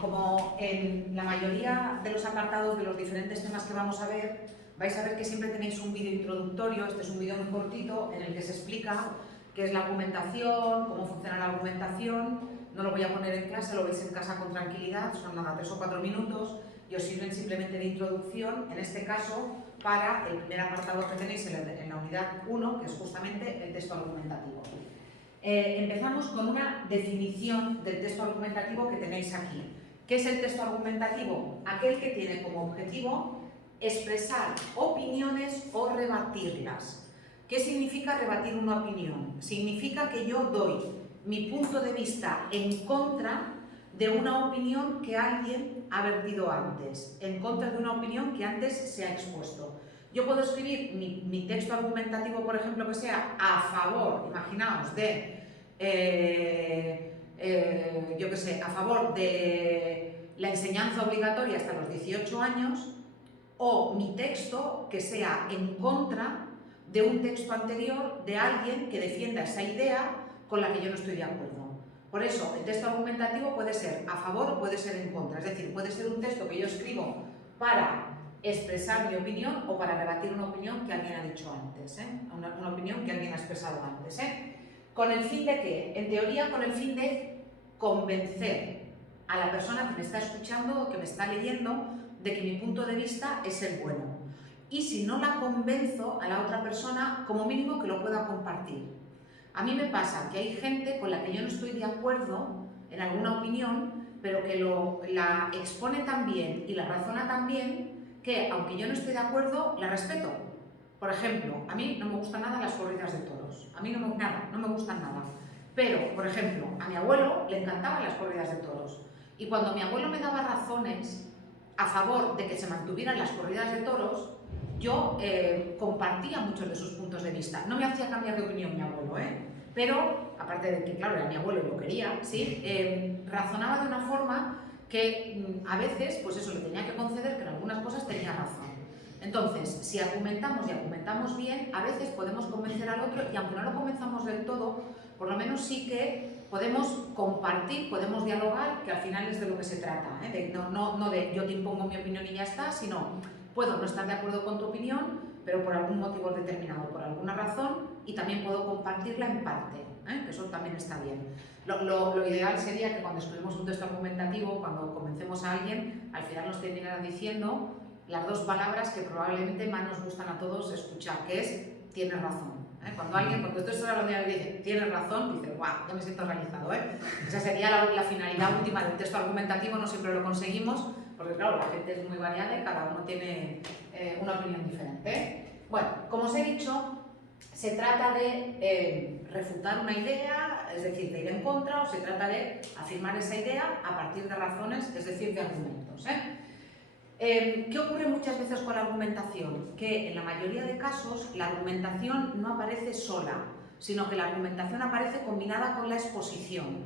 Como en la mayoría de los apartados de los diferentes temas que vamos a ver, vais a ver que siempre tenéis un vídeo introductorio. Este es un vídeo muy cortito en el que se explica qué es la argumentación, cómo funciona la argumentación. No lo voy a poner en clase, lo veis en casa con tranquilidad, son nada 3 o 4 minutos y os sirven simplemente de introducción, en este caso, para el primer apartado que tenéis en la unidad 1, que es justamente el texto argumentativo. Empezamos con una definición del texto argumentativo que tenéis aquí. ¿Qué es el texto argumentativo? Aquel que tiene como objetivo expresar opiniones o rebatirlas. ¿Qué significa rebatir una opinión? Significa que yo doy mi punto de vista en contra de una opinión que alguien ha vertido antes, en contra de una opinión que antes se ha expuesto. Yo puedo escribir mi texto argumentativo, por ejemplo, que sea a favor, imaginaos, de, yo qué sé, a favor de la enseñanza obligatoria hasta los 18 años, o mi texto que sea en contra de un texto anterior de alguien que defienda esa idea con la que yo no estoy de acuerdo. Por eso, el texto argumentativo puede ser a favor o puede ser en contra, es decir, puede ser un texto que yo escribo para expresar mi opinión o para rebatir una opinión que alguien ha dicho antes, una opinión que alguien ha expresado antes. ¿Con el fin de qué? En teoría, con el fin de convencer a la persona que me está escuchando o que me está leyendo de que mi punto de vista es el bueno. Y si no la convenzo a la otra persona, como mínimo que lo pueda compartir. A mí me pasa que hay gente con la que yo no estoy de acuerdo en alguna opinión, pero que la expone tan bien y la razona tan bien que, aunque yo no esté de acuerdo, la respeto. Por ejemplo, a mí no me gustan nada las corridas de toros. A mí no me gustan nada. Pero, por ejemplo, a mi abuelo le encantaban las corridas de toros. Y cuando mi abuelo me daba razones a favor de que se mantuvieran las corridas de toros, yo compartía muchos de sus puntos de vista. No me hacía cambiar de opinión mi abuelo, pero, aparte de que, claro, era mi abuelo y lo quería, ¿sí? Razonaba de una forma que a veces, pues eso, le tenía que conceder que en algunas cosas tenía razón. Entonces, si argumentamos y argumentamos bien, a veces podemos convencer al otro y aunque no lo convenzamos del todo, por lo menos sí que podemos compartir, podemos dialogar, que al final es de lo que se trata, no de yo te impongo mi opinión y ya está, sino puedo no estar de acuerdo con tu opinión, pero por algún motivo determinado, por alguna razón, y también puedo compartirla en parte, que eso también está bien. Lo ideal sería que cuando escribimos un texto argumentativo, cuando convencemos a alguien, al final nos terminarán diciendo las dos palabras que probablemente más nos gustan a todos escuchar, que es tienes razón. Cuando tú estás hablando y alguien dice tienes razón, dices guau, ya me siento realizado. Esa sería la finalidad última del texto argumentativo, no siempre lo conseguimos, porque claro, la gente es muy variada y cada uno tiene una opinión diferente. Bueno, como os he dicho, se trata de refutar una idea, es decir, de ir en contra, o se trata de afirmar esa idea a partir de razones, es decir, de argumentos. ¿Qué ocurre muchas veces con la argumentación? Que en la mayoría de casos la argumentación no aparece sola, sino que la argumentación aparece combinada con la exposición.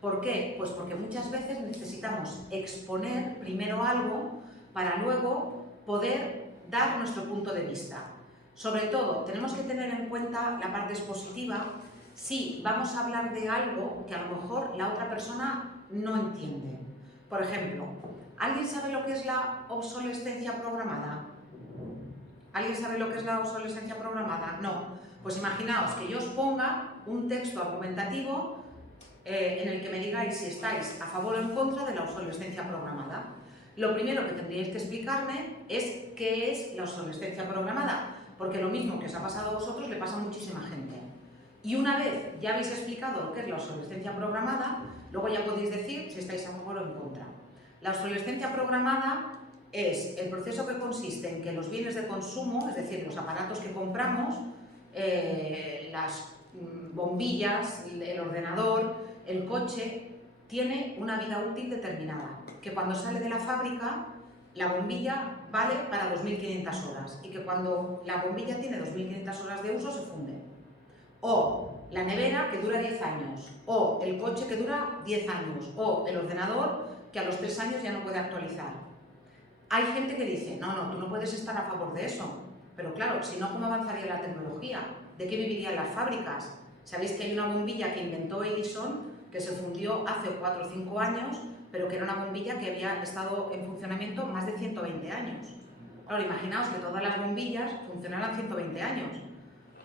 ¿Por qué? Pues porque muchas veces necesitamos exponer primero algo para luego poder dar nuestro punto de vista. Sobre todo, tenemos que tener en cuenta la parte expositiva si vamos a hablar de algo que a lo mejor la otra persona no entiende. Por ejemplo, ¿alguien sabe lo que es la obsolescencia programada? ¿Alguien sabe lo que es la obsolescencia programada? No. Pues imaginaos que yo os ponga un texto argumentativo en el que me digáis si estáis a favor o en contra de la obsolescencia programada. Lo primero que tendríais que explicarme es qué es la obsolescencia programada, porque lo mismo que os ha pasado a vosotros le pasa a muchísima gente. Y una vez ya habéis explicado lo que es la obsolescencia programada, luego ya podéis decir si estáis a favor o en contra. La obsolescencia programada es el proceso que consiste en que los bienes de consumo, es decir, los aparatos que compramos, las bombillas, el ordenador, el coche, tiene una vida útil determinada, que cuando sale de la fábrica la bombilla vale para 2.500 horas y que cuando la bombilla tiene 2.500 horas de uso se funde. O la nevera que dura 10 años, o el coche que dura 10 años, o el ordenador que a los 3 años ya no puede actualizar. Hay gente que dice, no, tú no puedes estar a favor de eso. Pero claro, si no, ¿cómo avanzaría la tecnología? ¿De qué vivirían las fábricas? ¿Sabéis que hay una bombilla que inventó Edison que se fundió hace 4 o 5 años, pero que era una bombilla que había estado en funcionamiento más de 120 años. Claro, imaginaos que todas las bombillas funcionaran 120 años.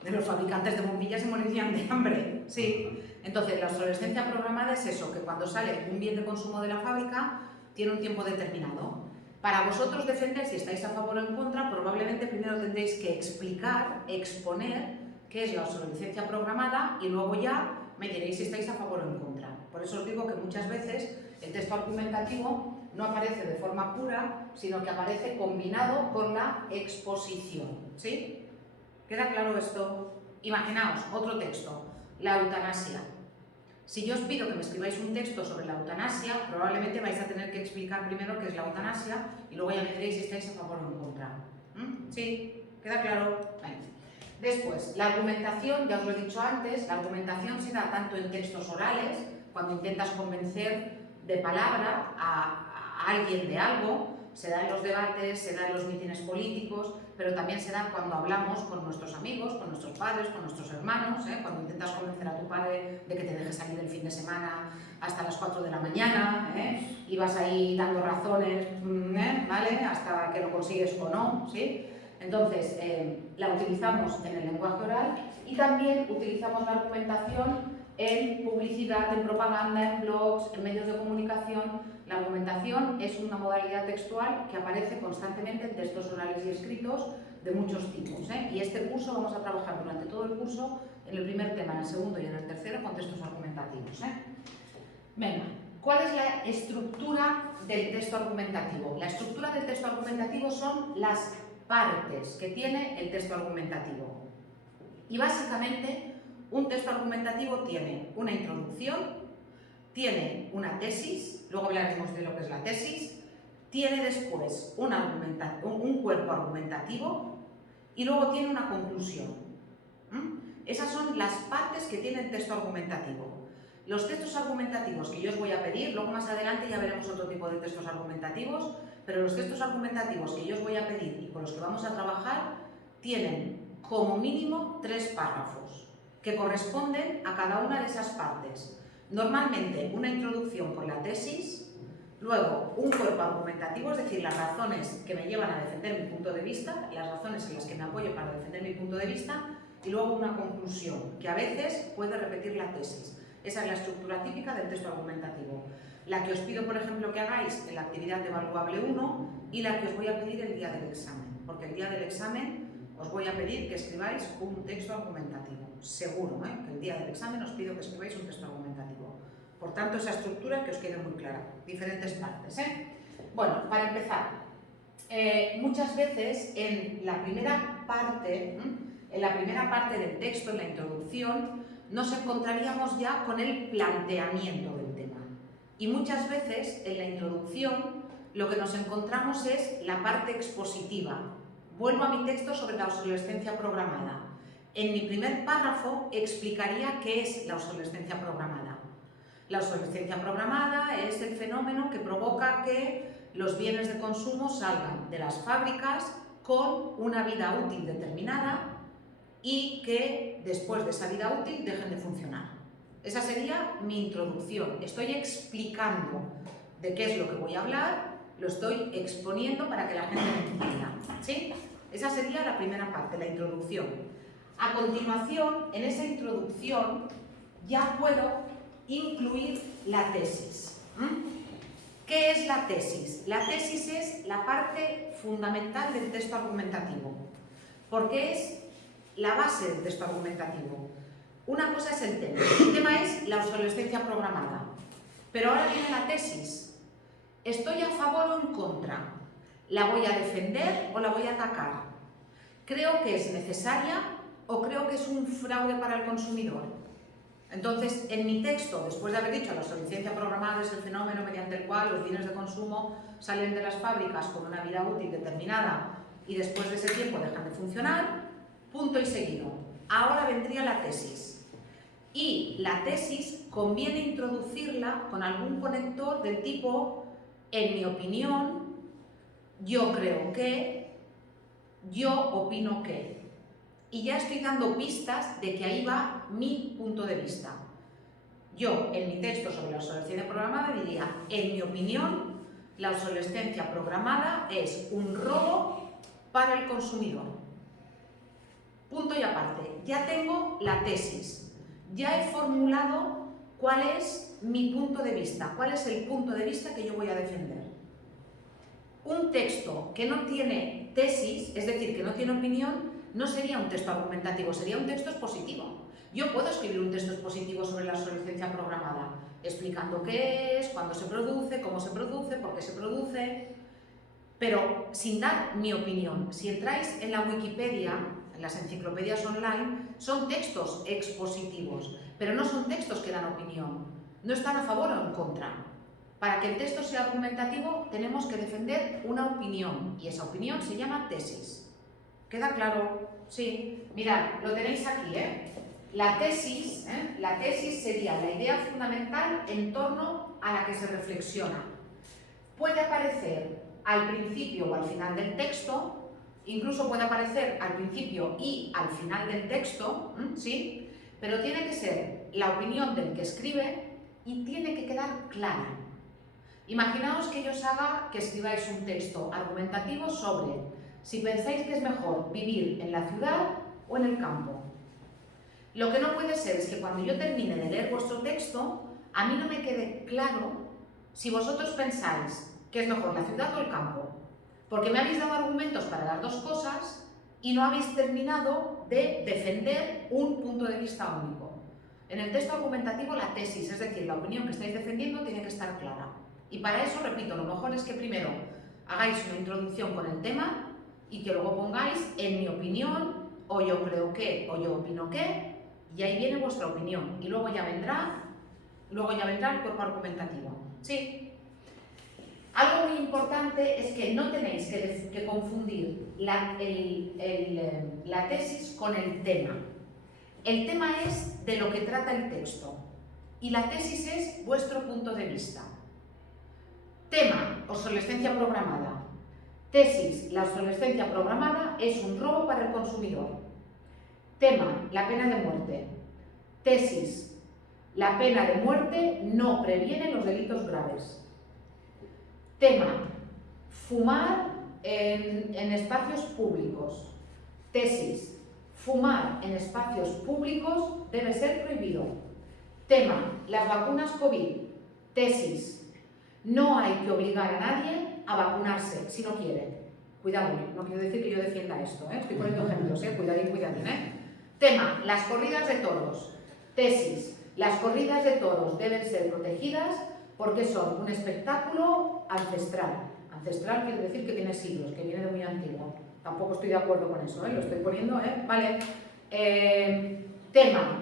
De los fabricantes de bombillas se morirían de hambre, sí. Entonces, la obsolescencia programada es eso, que cuando sale un bien de consumo de la fábrica, tiene un tiempo determinado. Para vosotros defender si estáis a favor o en contra, probablemente primero tendréis que explicar, exponer qué es la obsolescencia programada y luego ya me diréis si estáis a favor o en contra. Por eso os digo que muchas veces el texto argumentativo no aparece de forma pura, sino que aparece combinado con la exposición, ¿sí? ¿Queda claro esto? Imaginaos otro texto, la eutanasia. Si yo os pido que me escribáis un texto sobre la eutanasia, probablemente vais a tener que explicar primero qué es la eutanasia y luego ya me diréis si estáis a favor o en contra. ¿Sí? ¿Queda claro? Vale. Después, la argumentación, ya os lo he dicho antes, la argumentación se da tanto en textos orales, cuando intentas convencer de palabra a alguien de algo, se da en los debates, se da en los mítines políticos, pero también se da cuando hablamos con nuestros amigos, con nuestros padres, con nuestros hermanos, cuando intentas convencer a tu padre de que te deje salir el fin de semana hasta las 4 de la mañana, y vas ahí dando razones, ¿vale? Hasta que lo consigues o no, ¿sí? Entonces, la utilizamos en el lenguaje oral y también utilizamos la argumentación en publicidad, en propaganda, en blogs, en medios de comunicación. La argumentación es una modalidad textual que aparece constantemente en textos orales y escritos de muchos tipos. Y este curso vamos a trabajar durante todo el curso en el primer tema, en el segundo y en el tercero con textos argumentativos. Venga, ¿cuál es la estructura del texto argumentativo? La estructura del texto argumentativo son las partes que tiene el texto argumentativo. Y básicamente un texto argumentativo tiene una introducción, tiene una tesis, luego hablaremos de lo que es la tesis, tiene después un cuerpo argumentativo y luego tiene una conclusión. Esas son las partes que tiene el texto argumentativo. Los textos argumentativos que yo os voy a pedir, luego más adelante ya veremos otro tipo de textos argumentativos, pero los textos argumentativos que yo os voy a pedir y con los que vamos a trabajar tienen como mínimo 3 párrafos que corresponden a cada una de esas partes. Normalmente una introducción con la tesis, luego un cuerpo argumentativo, es decir, las razones que me llevan a defender mi punto de vista, las razones en las que me apoyo para defender mi punto de vista, y luego una conclusión, que a veces puede repetir la tesis. Esa es la estructura típica del texto argumentativo. La que os pido, por ejemplo, que hagáis en la actividad evaluable 1 y la que os voy a pedir el día del examen, porque el día del examen os voy a pedir que escribáis un texto argumentativo. Seguro, que el día del examen os pido que escribáis un texto argumentativo. Por tanto, esa estructura que os quede muy clara. Diferentes partes, Bueno, para empezar, muchas veces en la primera parte del texto, en la introducción, nos encontraríamos ya con el planteamiento del tema. Y muchas veces en la introducción lo que nos encontramos es la parte expositiva. Vuelvo a mi texto sobre la obsolescencia programada. En mi primer párrafo explicaría qué es la obsolescencia programada. La obsolescencia programada es el fenómeno que provoca que los bienes de consumo salgan de las fábricas con una vida útil determinada y que después de esa vida útil dejen de funcionar. Esa sería mi introducción. Estoy explicando de qué es lo que voy a hablar, lo estoy exponiendo para que la gente me entienda, ¿sí? Esa sería la primera parte, la introducción. A continuación, en esa introducción ya puedo incluir la tesis. ¿Qué es la tesis? La tesis es la parte fundamental del texto argumentativo, porque es la base del texto argumentativo. Una cosa es el tema es la obsolescencia programada, pero ahora viene la tesis. ¿Estoy a favor o en contra? ¿La voy a defender o la voy a atacar? ¿Creo que es necesaria o creo que es un fraude para el consumidor? Entonces, en mi texto, después de haber dicho la obsolescencia programada es el fenómeno mediante el cual los bienes de consumo salen de las fábricas con una vida útil determinada y después de ese tiempo dejan de funcionar, punto y seguido. Ahora vendría la tesis. Y la tesis conviene introducirla con algún conector del tipo, en mi opinión, yo creo que, yo opino que. Y ya estoy dando pistas de que ahí va mi punto de vista. Yo, en mi texto sobre la obsolescencia programada, diría, en mi opinión, la obsolescencia programada es un robo para el consumidor. Punto y aparte. Ya tengo la tesis. Ya he formulado cuál es mi punto de vista, cuál es el punto de vista que yo voy a defender. Un texto que no tiene tesis, es decir, que no tiene opinión, no sería un texto argumentativo, sería un texto expositivo. Yo puedo escribir un texto expositivo sobre la obsolescencia programada, explicando qué es, cuándo se produce, cómo se produce, por qué se produce, pero sin dar mi opinión. Si entráis en la Wikipedia, en las enciclopedias online, son textos expositivos, pero no son textos que dan opinión, no están a favor o en contra. Para que el texto sea argumentativo tenemos que defender una opinión y esa opinión se llama tesis. ¿Queda claro? Sí. Mirad, lo tenéis aquí, La tesis sería la idea fundamental en torno a la que se reflexiona. Puede aparecer al principio o al final del texto, incluso puede aparecer al principio y al final del texto, ¿sí? Pero tiene que ser la opinión del que escribe y tiene que quedar clara. Imaginaos que yo os haga que escribáis un texto argumentativo sobre si pensáis que es mejor vivir en la ciudad o en el campo. Lo que no puede ser es que cuando yo termine de leer vuestro texto, a mí no me quede claro si vosotros pensáis que es mejor la ciudad o el campo, porque me habéis dado argumentos para las dos cosas y no habéis terminado de defender un punto de vista único. En el texto argumentativo, la tesis, es decir, la opinión que estáis defendiendo, tiene que estar clara. Y para eso, repito, lo mejor es que primero hagáis una introducción con el tema y que luego pongáis en mi opinión, o yo creo que, o yo opino que, y ahí viene vuestra opinión. Y luego ya vendrá el cuerpo argumentativo. ¿Sí? Algo muy importante es que no tenéis que confundir la tesis con el tema. El tema es de lo que trata el texto y la tesis es vuestro punto de vista. Tema, obsolescencia programada. Tesis, la obsolescencia programada es un robo para el consumidor. Tema, la pena de muerte. Tesis, la pena de muerte no previene los delitos graves. Tema, fumar en espacios públicos. Tesis, fumar en espacios públicos debe ser prohibido. Tema, las vacunas COVID. Tesis, no hay que obligar a nadie a vacunarse si no quiere. Cuidado, no quiero decir que yo defienda esto, estoy poniendo ejemplos, cuidadín. Tema, las corridas de toros. Tesis, las corridas de toros deben ser protegidas porque son un espectáculo ancestral. Ancestral quiere decir que tiene siglos, que viene de muy antiguo. Tampoco estoy de acuerdo con eso, lo estoy poniendo, Vale. Tema,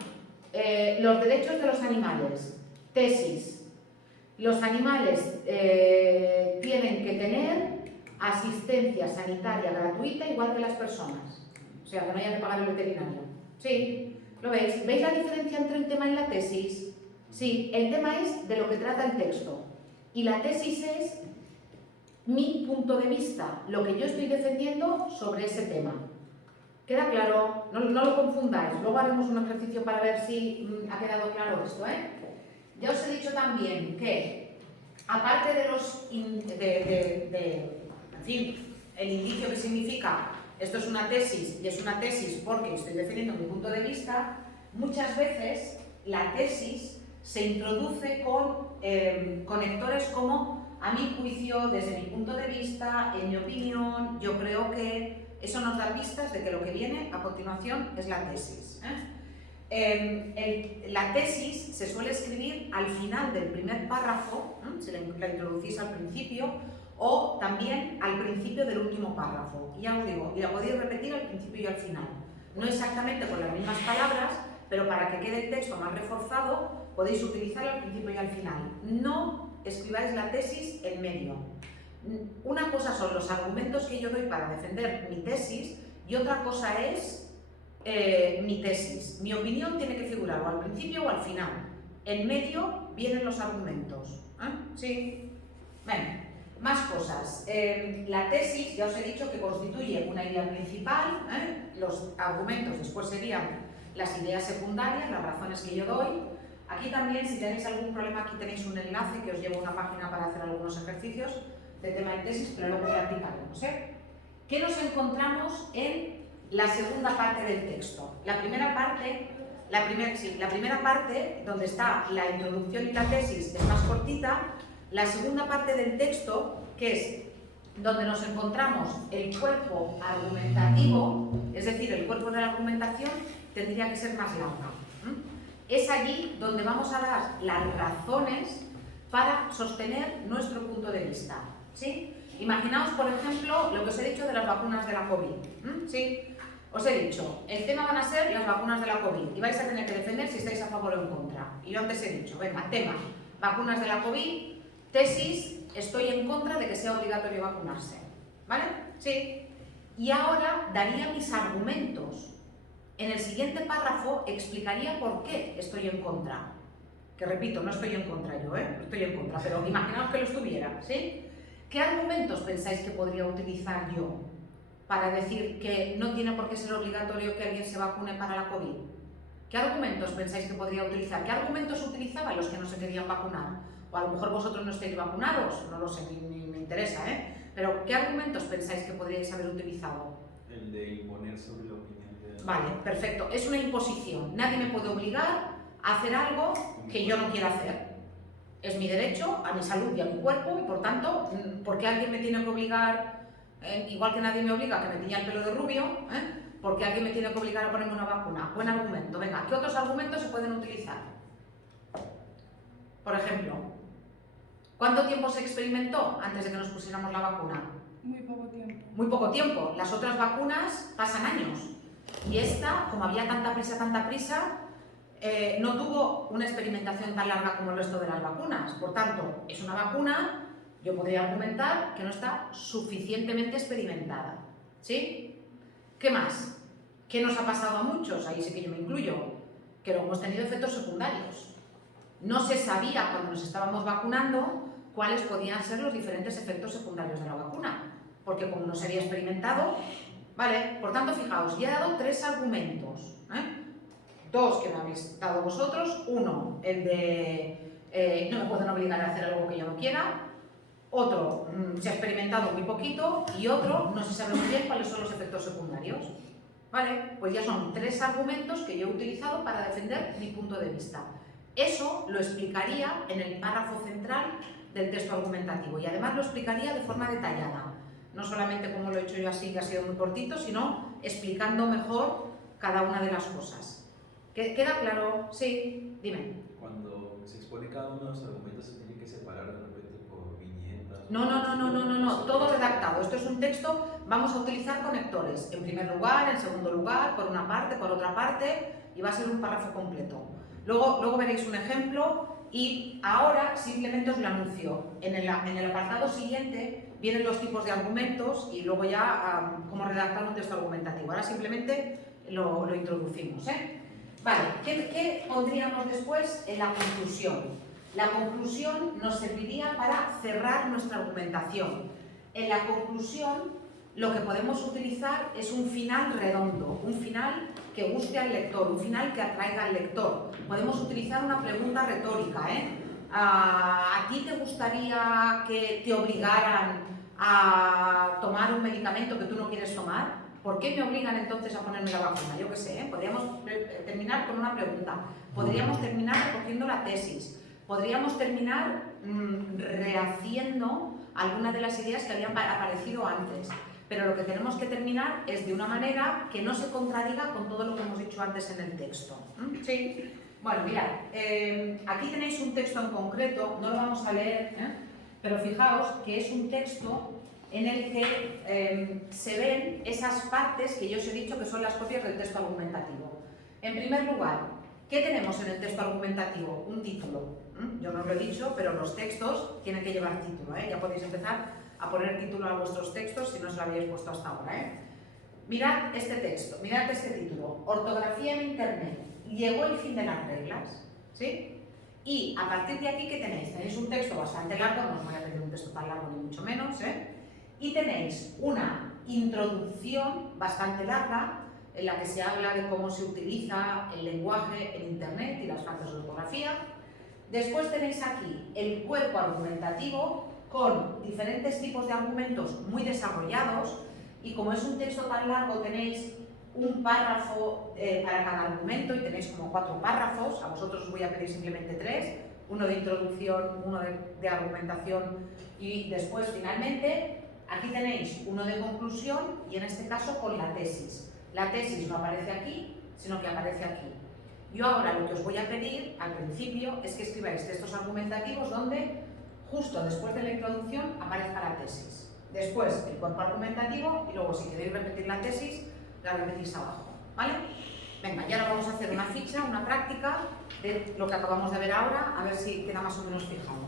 los derechos de los animales. Tesis, los animales tienen que tener asistencia sanitaria gratuita igual que las personas. O sea, que no haya que pagar el veterinario. Sí, ¿lo veis? ¿Veis la diferencia entre el tema y la tesis? Sí, el tema es de lo que trata el texto y la tesis es mi punto de vista, lo que yo estoy defendiendo sobre ese tema. ¿Queda claro? No lo confundáis. Luego haremos un ejercicio para ver si ha quedado claro esto, Ya os he dicho también que, aparte de en fin, el indicio que significa esto es una tesis y es una tesis porque estoy defendiendo mi punto de vista, muchas veces la tesis se introduce con conectores como a mi juicio, desde mi punto de vista, en mi opinión, yo creo que eso nos da pistas de que lo que viene a continuación es la tesis. La tesis se suele escribir al final del primer párrafo, si la introducís al principio, o también al principio del último párrafo. Y ya os digo, y la podéis repetir al principio y al final. No exactamente con las mismas palabras, pero para que quede el texto más reforzado, podéis utilizarlo al principio y al final. No escribáis la tesis en medio. Una cosa son los argumentos que yo doy para defender mi tesis y otra cosa es mi tesis. Mi opinión tiene que figurar o al principio o al final. En medio vienen los argumentos. ¿Sí? Bueno, más cosas. La tesis, ya os he dicho que constituye una idea principal. Los argumentos después serían las ideas secundarias, las razones que yo doy. Aquí también, si tenéis algún problema, aquí tenéis un enlace que os lleva a una página para hacer algunos ejercicios de tema de tesis, pero luego practicaremos, ¿eh? ¿Qué nos encontramos en la segunda parte del texto? La primera parte, donde está la introducción y la tesis, es más cortita. La segunda parte del texto, que es donde nos encontramos el cuerpo argumentativo, es decir, el cuerpo de la argumentación, tendría que ser más larga. Es allí donde vamos a dar las razones para sostener nuestro punto de vista, ¿sí? Imaginaos, por ejemplo, lo que os he dicho de las vacunas de la COVID, ¿sí? Os he dicho, el tema van a ser las vacunas de la COVID y vais a tener que defender si estáis a favor o en contra. Y yo antes he dicho, venga, tema, vacunas de la COVID, tesis, estoy en contra de que sea obligatorio vacunarse, ¿vale? Sí. Y ahora daría mis argumentos. En el siguiente párrafo explicaría por qué estoy en contra. Que repito, no estoy en contra yo, no estoy en contra, pero imaginaos que lo estuviera, ¿sí? ¿Qué argumentos pensáis que podría utilizar yo para decir que no tiene por qué ser obligatorio que alguien se vacune para la COVID? ¿Qué argumentos pensáis que podría utilizar? ¿Qué argumentos utilizaban los que no se querían vacunar? O a lo mejor vosotros no estáis vacunados, no lo sé, ni me interesa, pero ¿qué argumentos pensáis que podríais haber utilizado? El de imponer sobre la opinión de... Vale, perfecto. Es una imposición. Nadie me puede obligar a hacer algo que yo no quiera hacer. Es mi derecho a mi salud y a mi cuerpo y, por tanto, ¿por qué alguien me tiene que obligar, igual que nadie me obliga a que me tiña el pelo de rubio, ¿por qué alguien me tiene que obligar a ponerme una vacuna? Buen argumento. Venga, ¿qué otros argumentos se pueden utilizar? Por ejemplo, ¿cuánto tiempo se experimentó antes de que nos pusiéramos la vacuna? Muy poco tiempo. Muy poco tiempo. Las otras vacunas pasan años. Y esta, como había tanta prisa, no tuvo una experimentación tan larga como el resto de las vacunas. Por tanto, es una vacuna, yo podría argumentar que no está suficientemente experimentada. ¿Sí? ¿Qué más? ¿Qué nos ha pasado a muchos? Ahí sí que yo me incluyo. Que luego hemos tenido efectos secundarios. No se sabía cuando nos estábamos vacunando cuáles podían ser los diferentes efectos secundarios de la vacuna. Porque como no se había experimentado, ¿vale? Por tanto, fijaos, ya he dado 3 argumentos. Dos que me habéis dado vosotros. Uno, el de no me pueden obligar a hacer algo que yo no quiera. Otro, se ha experimentado muy poquito. Y otro, no se sabe muy bien cuáles son los efectos secundarios. ¿Vale? Pues ya son 3 argumentos que yo he utilizado para defender mi punto de vista. Eso lo explicaría en el párrafo central del texto argumentativo y además lo explicaría de forma detallada. No solamente como lo he hecho yo así, que ha sido muy cortito, sino explicando mejor cada una de las cosas. ¿Queda claro? Sí, dime. Cuando se expone cada uno de los argumentos se tiene que separar de repente por viñetas. No, todo redactado. Esto es un texto, vamos a utilizar conectores. En primer lugar, en segundo lugar, por una parte, por otra parte, y va a ser un párrafo completo. Luego veréis un ejemplo y ahora simplemente os lo anuncio. En el apartado siguiente vienen los tipos de argumentos y luego ya cómo redactar un texto argumentativo. Ahora simplemente lo introducimos. Vale, ¿qué pondríamos después en la conclusión? La conclusión nos serviría para cerrar nuestra argumentación. En la conclusión lo que podemos utilizar es un final redondo, un final que guste al lector, un final que atraiga al lector. Podemos utilizar una pregunta retórica, ¿A ti te gustaría que te obligaran a tomar un medicamento que tú no quieres tomar? ¿Por qué me obligan entonces a ponerme la vacuna? Yo qué sé, podríamos terminar con una pregunta, podríamos terminar recogiendo la tesis, podríamos terminar rehaciendo algunas de las ideas que habían aparecido antes. Pero lo que tenemos que terminar es de una manera que no se contradiga con todo lo que hemos dicho antes en el texto. Sí. Bueno, mirad, aquí tenéis un texto en concreto, no lo vamos a leer, pero fijaos que es un texto en el que se ven esas partes que yo os he dicho que son las copias del texto argumentativo. En primer lugar, ¿qué tenemos en el texto argumentativo? Un título. Yo no os lo he dicho, pero los textos tienen que llevar título. Ya podéis empezar a poner título a vuestros textos si no os lo habéis puesto hasta ahora. Mirad este texto, mirad este título, Ortografía en Internet, llegó el fin de las reglas, ¿sí? Y a partir de aquí, ¿qué tenéis? Tenéis un texto bastante largo, no os voy a pedir un texto tan largo ni mucho menos, y tenéis una introducción bastante larga, en la que se habla de cómo se utiliza el lenguaje en Internet y las faltas de ortografía. Después tenéis aquí el cuerpo argumentativo con diferentes tipos de argumentos muy desarrollados, y como es un texto tan largo tenéis un párrafo para cada argumento y tenéis como 4 párrafos. A vosotros os voy a pedir simplemente 3, uno de introducción, uno de argumentación y después finalmente aquí tenéis uno de conclusión y en este caso con la tesis. La tesis no aparece aquí, sino que aparece aquí. Yo ahora lo que os voy a pedir al principio es que escribáis textos argumentativos donde justo después de la introducción aparezca la tesis. Después el cuerpo argumentativo y luego si queréis repetir la tesis, la repetís abajo, ¿vale? Venga, y ahora vamos a hacer una ficha, una práctica de lo que acabamos de ver ahora, a ver si queda más o menos fijado.